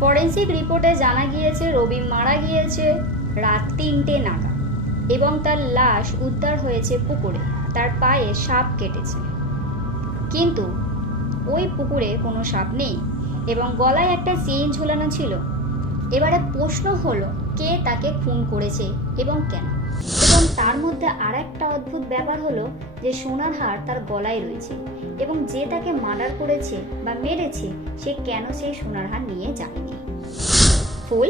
Forensic রিপোর্টে জানা গিয়েছে রবি মারা গিয়েছে রাত ৩টে নাগাদ এবং তার লাশ উদ্ধার হয়েছে পুকুরে। তার পায়ে সাপ কেটেছে, কিন্তু ওই পুকুরে কোনো সাপ নেই এবং গলায় একটা চেইন ঝোলানো ছিল। এবারে প্রশ্ন হলো, কে তাকে খুন করেছে এবং কেন? এবং তার মধ্যে আর একটা অদ্ভুত ব্যাপার হলো যে সোনার হার তার গলায় রয়েছে এবং যে তাকে মার্ডার করেছে বা মেরেছে সে কেন সেই সোনার হার নিয়ে যায়নি। ফুল,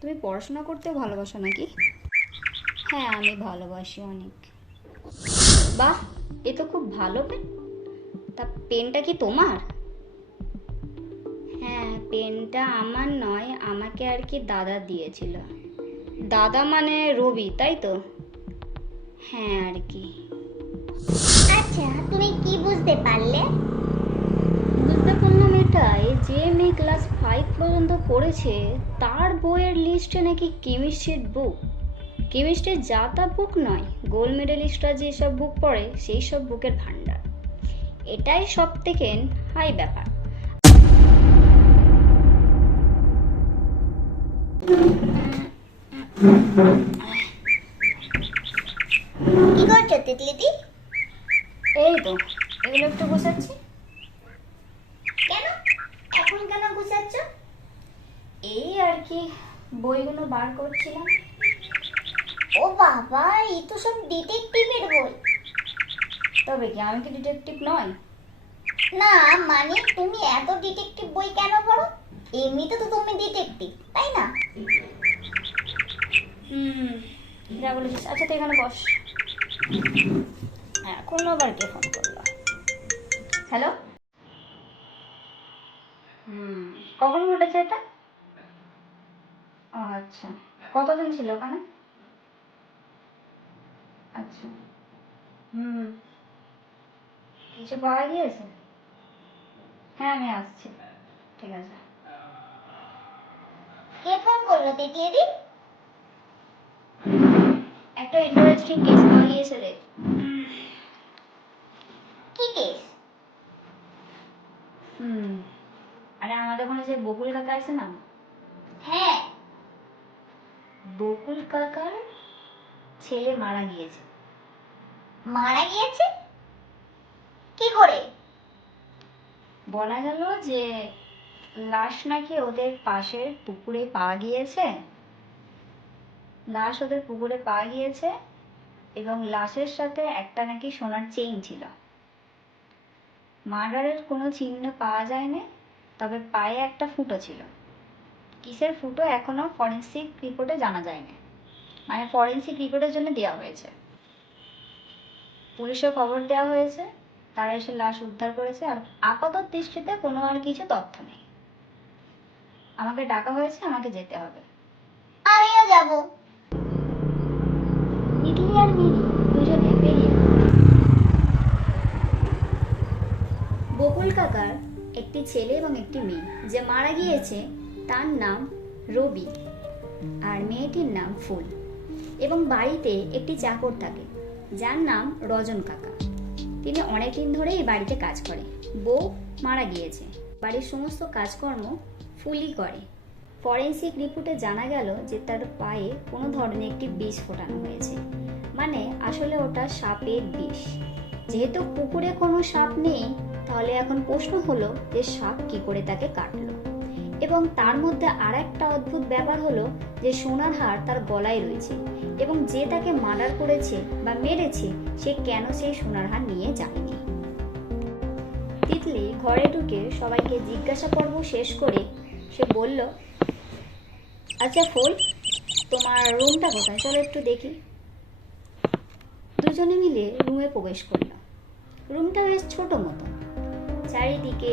তুমি পড়াশোনা করতেও ভালোবাসো নাকি? হ্যাঁ, আমি ভালোবাসি অনেক। বাহ, এ তো খুব ভালো পেন। তা পেনটা কি তোমার? হ্যাঁ, পেনটা আমার নয়, আমাকে আর কি দাদা দিয়েছিল। দাদা মানে রবি, তাই তো? হ্যাঁ আর কি। আচ্ছা, তুমি কি বুঝতে পারলে? বুঝতে পারলাম এটাই, যে মেয়ে ক্লাস 5 পর্যন্ত পড়েছে তার বইয়ের লিস্টে নাকি কেমিস্ট্রির বুক। কেমিস্ট্রির যা তা বুক নয়, গোল্ড মেডেলিস্টরা যেসব বুক পড়ে সেই সব বুকের ভান্ডার। এটাই সব থেকে হাই ব্যাপার। কি করছো তিতলিদি? এই তো এগুলো একটু বসাচ্ছি। কেন এখন কেন গুছাচ্ছ? এই আর কি, বইগুলো বার করছিলাম। ও বাবা, এই তো সব ডিটেকটিভের বই। তবে কি আমি কি ডিটেকটিভ নয়? না, মানে তুমি এত ডিটেকটিভ বই কেন পড়ো? এমনিতে তো তুমি ডিটেকটিভ, তাই না? হুম, যা বলেছিস। আচ্ছা, তো এখানে বস। এখন আবার কে ফোন করলো? হ্যালো। কখন ঘটেছে এটা? ও আচ্ছা, কতদিন ছিল ওখানে? আচ্ছা। হুম, কিছু পাওয়া গিয়েছে? হ্যাঁ, আমি আসছি। ঠিক আছে। কে ফোন করলো তিতলিদি? একটা ইন্টারেস্টিং কেস পাওয়া গিয়েছে রে। কি কেস? আরে আমাদের ওখানে যে বকুল কাকা আছে না, হ্যাঁ। বকুল কাকার ছেলে মারা গিয়েছে। মারা গিয়েছে? কি করে? বলা গেল যে লাশ নাকি ওদের পাশের পুকুরে পাওয়া গিয়েছে। লাশ ওদের পুকুরে পাওয়া গিয়েছে এবং লাশের সাথে একটা নাকি সোনার চেইন ছিল। মার্ডারের কোনো চিহ্ন পাওয়া যায়নি, তবে পায়ে একটা ফুটো ছিল। কিসের ফুটো এখনো ফরেন্সিক রিপোর্টে জানা যায়নি, মানে ফরেন্সিক রিপোর্টের জন্য দেওয়া হয়েছে। পুলিশে খবর দেওয়া হয়েছে, তারা এসে লাশ উদ্ধার করেছে। আর আপাতত দৃষ্টিতে কোনো আর কিছু তথ্য নেই। আমাকে ডাকা হয়েছে, আমাকে যেতে হবে। আমিও যাব। তিতলি আর মিনি দুজনে বেরিয়ে বকুল কাকার একটি ছেলে এবং একটি মেয়ে। যে মারা গিয়েছে তার নাম রবি আর মেয়েটির নাম ফুল। এবং বাড়িতে একটি চাকর থাকে যার নাম রজন কাকা। তিনি অনেকদিন ধরে এই বাড়িতে কাজ করে। বউ মারা গিয়েছে, বাড়ির সমস্ত কাজকর্ম ফুলই করে। ফরেন্সিক রিপোর্টে জানা গেল যে তার পায়ে কোনো ধরনের একটি বিষ ফোটানো হয়েছে, মানে আসলে ওটা সাপের বিষ। যেহেতু পুকুরে কোনো সাপ নেই, তাহলে এখন প্রশ্ন হলো যে সাপ কি করে তাকে কাটলো। এবং তার মধ্যে আর একটা অদ্ভুত ব্যাপার হলো যে সোনার হার তার গলায় রয়েছে এবং যে তাকে মার্ডার করেছে বা মেরেছে সে কেন সেই সোনার হার নিয়ে যায়নি। তিতলি ঘরে ঢুকে সবাইকে জিজ্ঞাসা পর্ব শেষ করে সে বলল, আচ্ছা ফুল, তোমার রুমটা কোথায়, চলো একটু দেখি। দুজনে মিলে রুমে প্রবেশ করল। রুমটা বেশ ছোট মতো, চারিদিকে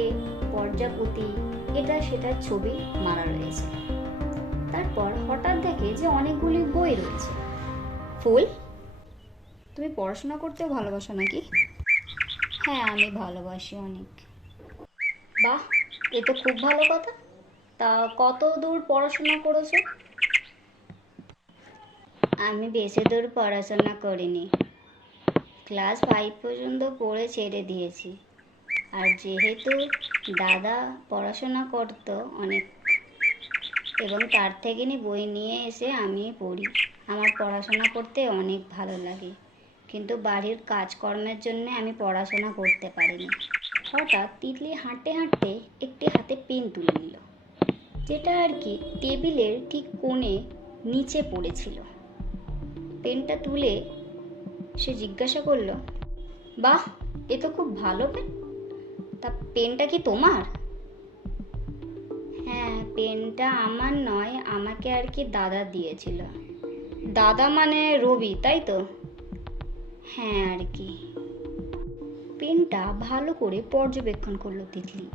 পর্যাপতি এটা সেটার ছবি মারা রয়েছে। তারপর হঠাৎ দেখে যে অনেকগুলি বই রয়েছে। ফুল, তুমি পড়াশোনা করতেও ভালোবাসো নাকি? হ্যাঁ, আমি ভালোবাসি অনেক। বাহ, এ তো খুব ভালো কথা। তা কত দূর পড়াশোনা করেছো? আমি বেশি দূর পড়াশোনা করিনি, ক্লাস 5 পর্যন্ত পড়ে ছেড়ে দিয়েছি। আর যেহেতু দাদা পড়াশোনা করতো অনেক, এবং তার থেকে বই নিয়ে এসে আমি পড়ি। আমার পড়াশোনা করতে অনেক ভালো লাগে, কিন্তু বাড়ির কাজকর্মের জন্য আমি পড়াশোনা করতে পারিনি। হঠাৎ তিতলি হাঁটতে হাঁটতে একটি হাতে পেন তুলে নিল, যেটা আর কি টেবিলের ঠিক কোণে নিচে পড়েছিল। পেনটা তুলে সে জিজ্ঞাসা করলো, বাহ, এ তো খুব ভালো পেন। তা পেনটা কি তোমার? হ্যাঁ, পেনটা আমার নয়, আমাকে আর কি দাদা দিয়েছিল। দাদা মানে রবি, তাই তো? হ্যাঁ আর কি। পেনটা ভালো করে পর্যবেক্ষণ করলো তিতলি।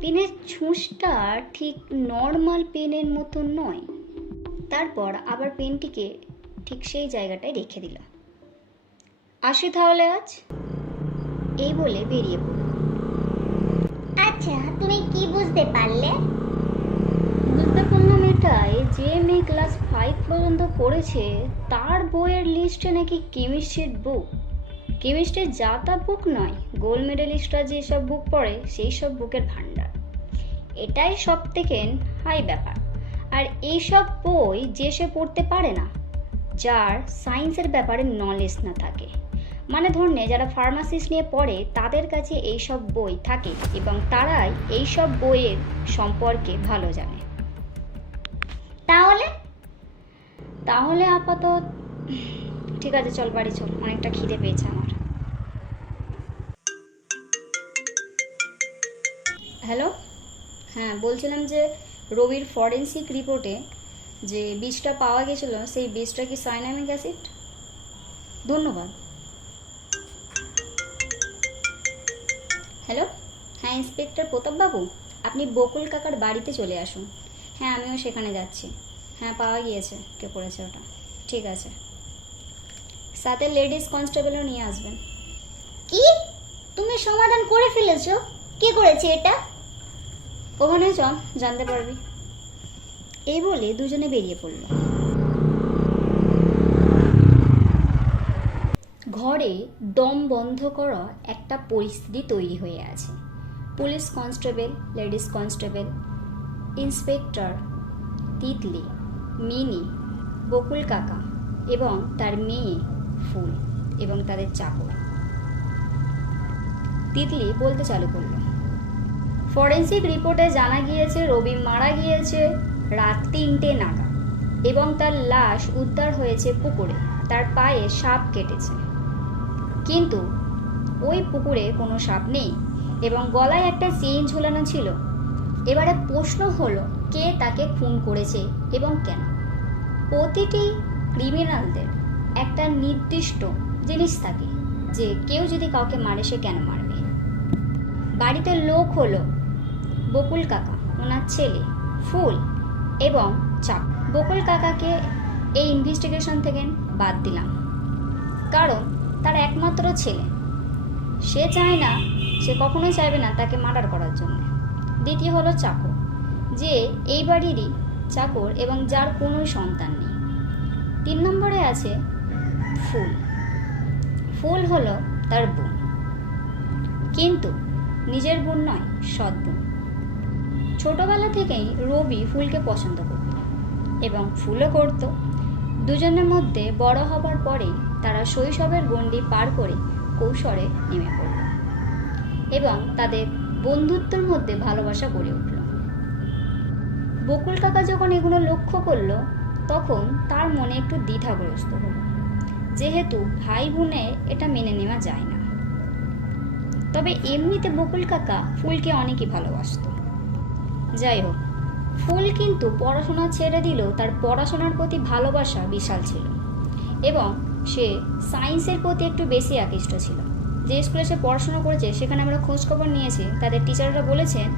পেনের ছুঁচটা ঠিক নর্মাল পেনের মতো নয়। তারপর আবার পেনটিকে ঠিক সেই জায়গাটায় রেখে দিল। আসি তাহলে আজ, এই বলে বেরিয়ে পড়ল। আচ্ছা, তুমি কি বুঝতে পারলে? বুঝতে পারলাম এটাই যে মেয়ে ক্লাস 5 পর্যন্ত পড়েছে তার বইয়ের লিস্টে নাকি কেমিস্ট্রির বুক। কেমিস্ট্রির যা তা বুক নয়, গোল্ড মেডেলিস্টরা যেসব বুক পড়ে সেই সব বুকের ভাণ্ডার। এটাই সব থেকে হাই ব্যাপার। আর এইসব বই যে সে পড়তে পারে না যার সায়েন্সের ব্যাপারে নলেজ না থাকে। মানে ধরুন, যারা ফার্মাসিস্ট নিয়ে পড়ে তাদের কাছে এইসব বই থাকে এবং তারাই এইসব বইয়ের সম্পর্কে ভালো জানে। তাহলে তাহলে আপাতত ঠিক আছে, চল বাড়ি চল, অনেকটা খিদে পেয়েছে আমার। হ্যালো, হ্যাঁ বলছিলাম যে রবির ফরেন্সিক রিপোর্টে যে বিষটা পাওয়া গেছিলো সেই বিষটা কি সায়ানামিক অ্যাসিড? ধন্যবাদ। হ্যালো, হ্যাঁ ইন্সপেক্টর প্রতাপবাবু, আপনি বকুল কাকার বাড়িতে চলে আসুন। হ্যাঁ, আমিও সেখানে যাচ্ছি। হ্যাঁ, পাওয়া গিয়েছে কে করেছে ওটা। ঠিক আছে, সাথে লেডিস কনস্টেবলও নিয়ে আসবেন। কি, তুমি সমাধান করে ফেলেছো? কে করেছে এটা? ওখানে চল, জানতে পারবি। এই বলে দুজনে বেরিয়ে পড়ল। ঘরে দম বন্ধ করা একটা পরিস্থিতি তৈরি হয়ে আছে। Police constable, ladies constable, inspector, Titli, Mini, Bakul কাকা এবং তার মেয়ে ফুল এবং তাদের চাকর। তিতলি বলতে চালু করলো, ফরেন্সিক রিপোর্টে জানা গিয়েছে রবি মারা গিয়েছে রাত 3টে নাগাদ এবং তার লাশ উদ্ধার হয়েছে পুকুরে। তার পায়ে সাপ কেটেছে, কিন্তু ওই পুকুরে কোনো সাপ নেই এবং গলায় একটা চেইন ঝোলানো ছিল। এবারে প্রশ্ন হলো, কে তাকে খুন করেছে এবং কেন? প্রতিটি ক্রিমিনালদের একটা নির্দিষ্ট জিনিস থাকে যে কেউ যদি কাউকে মারে সে কেন মারবে। বাড়িতে লোক হলো বকুল কাকা, ওনার ছেলে ফুল এবং চাক। বকুল কাকাকে এই ইনভেস্টিগেশন থেকে বাদ দিলাম, কারণ তার একমাত্র ছেলে, সে চায় না, সে কখনোই চাইবে না তাকে মার্ডার করার জন্য। দ্বিতীয় হলো চাকর, যে এই বাড়িরই চাকর এবং যার কোনো সন্তান নেই। 3 নম্বরে আছে ফুল। ফুল হলো তার বোন, কিন্তু নিজের বোন নয়, সৎ বোন। ছোটবেলা থেকেই রবি ফুলকে পছন্দ করত এবং ফুলও করত। দুজনের মধ্যে বড় হবার পরেই তারা শৈশবের গণ্ডি পার করে কৈশোরে নেমে পড়ল এবং তাদের বন্ধুত্বের মধ্যে ভালোবাসা গড়ে উঠল। বকুল কাকা যখন এগুলো লক্ষ্য করলো তখন তার মনে একটু দ্বিধাগ্রস্ত হলো, যেহেতু ভাই বোনে এটা মেনে নেওয়া যায় না। তবে এমনিতে বকুল কাকা ফুলকে অনেকই ভালোবাসত। যাই হোক, ফুল কিন্তু পড়াশোনা ছেড়ে দিলেও তার পড়াশোনার প্রতি ভালোবাসা বিশাল ছিল এবং সে সায়েন্সের প্রতি একটু বেশি আকৃষ্ট ছিল। যে স্কুলে সে পড়াশোনা করেছে সেখানে আমরা খোঁজখবর নিয়েছি, তাদের টিচাররা বলেছেন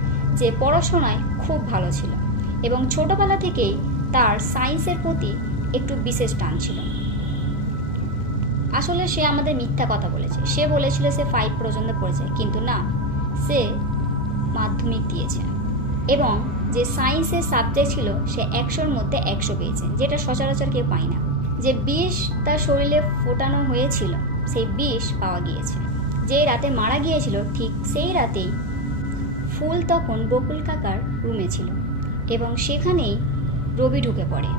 যে পড়াশোনায় খুব ভালো ছিল এবং ছোটবেলা থেকেই তার সায়েন্সের প্রতি একটু বিশেষ টান ছিল। আসলে সে আমাদের মিথ্যা কথা বলেছে, সে বলেছিল সে 5 পর্যন্ত পড়েছে, কিন্তু না, সে মাধ্যমিক দিয়েছে এবং যে সায়েন্সের সাবজেক্ট ছিল সে 100-র মধ্যে 100 পেয়েছে, যেটা সচরাচর কেউ পায় না। যে বিষ তার শরীরে ফোটানো হয়েছিল সেই বিষ পাওয়া গিয়েছে। যে রাতে মারা গিয়েছিল ঠিক সেই রাতেই ফুল তখন বকুল কাকার রুমে ছিল এবং সেখানেই রবি ঢুকে পড়ে।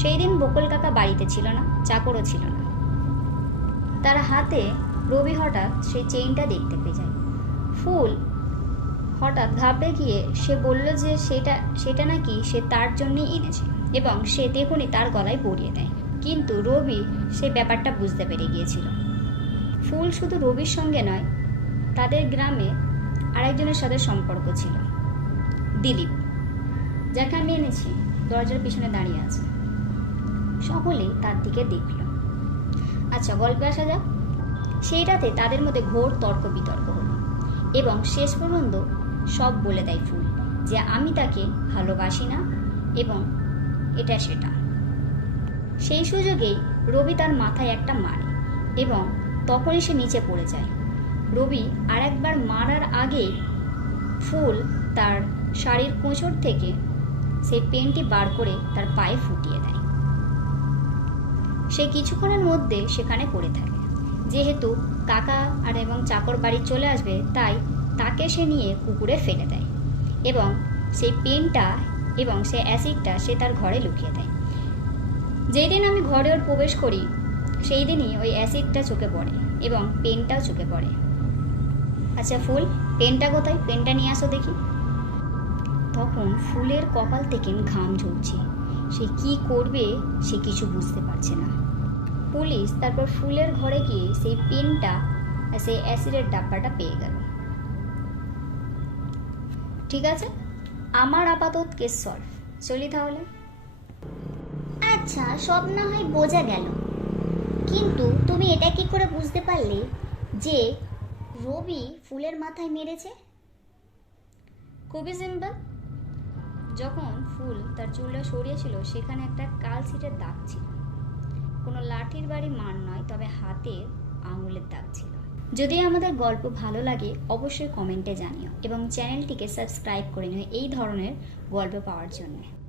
সেই দিন বকুল কাকা বাড়িতে ছিল না, চাকরও ছিল না। তার হাতে রবি হঠাৎ সেই চেইনটা দেখতে পেয়ে যায়। ফুল হঠাৎ ঘাবড়ে গিয়ে সে বলল যে সেটা নাকি সে তার জন্যই এনেছে এবং সে দেখুনি তার গলায় পরিয়ে দেয়। কিন্তু রবি সে ব্যাপারটা বুঝতে পেরে গিয়েছিল। ফুল শুধু রবির সঙ্গে নয়, তাদের গ্রামে আরেকজনের সাথে সম্পর্ক ছিল, দিলীপ, যাকে আমি এনেছি দরজার পিছনে দাঁড়িয়ে আছে। সকলেই তার দিকে দেখল। আচ্ছা, গল্পে আসা যাক। সেই রাতে তাদের মধ্যে ঘোর তর্ক বিতর্ক হলো এবং শেষ পর্যন্ত সব বলে দেয় ফুল যে আমি তাকে ভালোবাসি না এবং এটা সেটা। সেই সুযোগেই রবি তার মাথায় একটা মারে এবং তখনই সে নিচে পড়ে যায়। রবি আরেকবার মারার আগেই ফুল তার শাড়ির কোঁচড় থেকে সেই পেনটি বার করে তার পায়ে ফুটিয়ে দেয়। সে কিছুক্ষণের মধ্যে সেখানে পড়ে থাকে। যেহেতু কাকা আর এবং চাকর বাড়ি চলে আসবে, তাই তাকে সে নিয়ে পুকুরে ফেলে দেয় এবং সেই পেনটা এবং সে অ্যাসিডটা সে তার ঘরে লুকিয়ে দেয়। যেই দিন আমি ঘরে ওর প্রবেশ করি সেই দিনই ওই অ্যাসিডটা চোখে পড়ে এবং পেনটাও চোখে পড়ে। আচ্ছা ফুল, পেনটা কোথায়? পেনটা নিয়ে আসো দেখি। তখন ফুলের কপাল থেকে ঘাম ঝরছে। সে কি করবে সে কিছু বুঝতে পারছে না। পুলিশ তারপর ফুলের ঘরে গিয়ে সেই পেনটা সেই অ্যাসিডের ডাব্বাটা পেয়ে গেল। ঠিক আছে, আমার আপাতত কেস সলভ। চলি তাহলে। আচ্ছা, সব না হয় বোঝা গেল, কিন্তু তুমি এটা কি করে বুঝতে পারলে যে রবি ফুলের মাথায় মেরেছে? খুবই সিম্পল। যখন ফুল তার চুলটা সরিয়েছিল সেখানে একটা কালশিটের দাগ ছিল। কোনো লাঠির বাড়ি মার নয়, তবে হাতের আঙুলের দাগ ছিল। যদি আমাদের গল্প ভালো লাগে অবশ্যই কমেন্টে জানিও এবং চ্যানেলটিকে সাবস্ক্রাইব করে নিও এই ধরনের গল্প পাওয়ার জন্য।